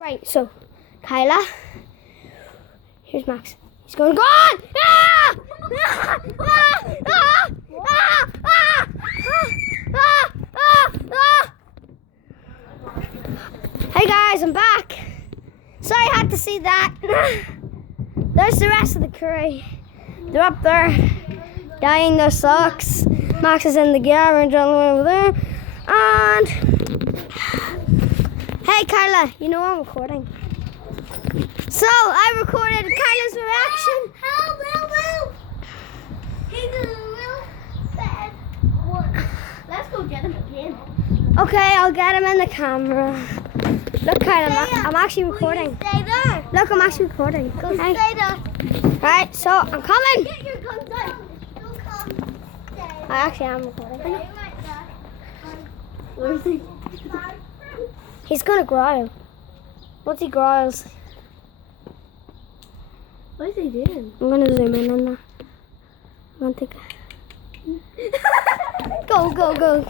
Right, so Kyla, here's Max. He's going to go on! Ah! Ah! Ah! Ah! Ah! Ah! Ah! Ah! Ah! Hey guys, I'm back. Sorry I had to see that. There's the rest of the crew. They're up there dyeing their socks. Max is in the garage all the way over there. And hey Kyla, you know I'm recording. So I recorded Kyla's reaction. Help! He's a real bad one. Let's go get him again. Okay, I'll get him in the camera. Look Kyla, I'm actually recording. Stay there. Look, I'm actually recording. Go Hey. stay there. Right, so I'm coming. Get your guns out. Don't come. Stay. I actually am recording. Stay right there. Where is he? He's gonna growl. Once he growls, What is he doing? I'm gonna zoom in on that. I'm gonna take a... Go.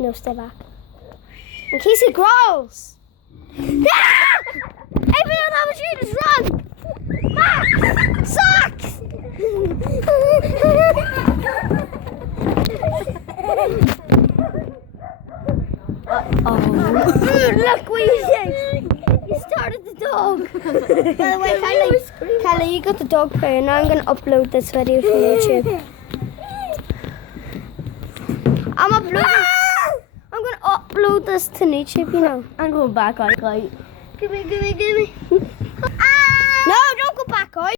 No, stay back. In case he growls. Ah! Everyone on the street is run! Max! Socks! Look what you did! You started the dog! By the way, Kyla, you got the dog player. Now I'm going to upload this video from YouTube. I'm going to upload this to YouTube, you know. I'm going back out. Gimme. No, don't go back out.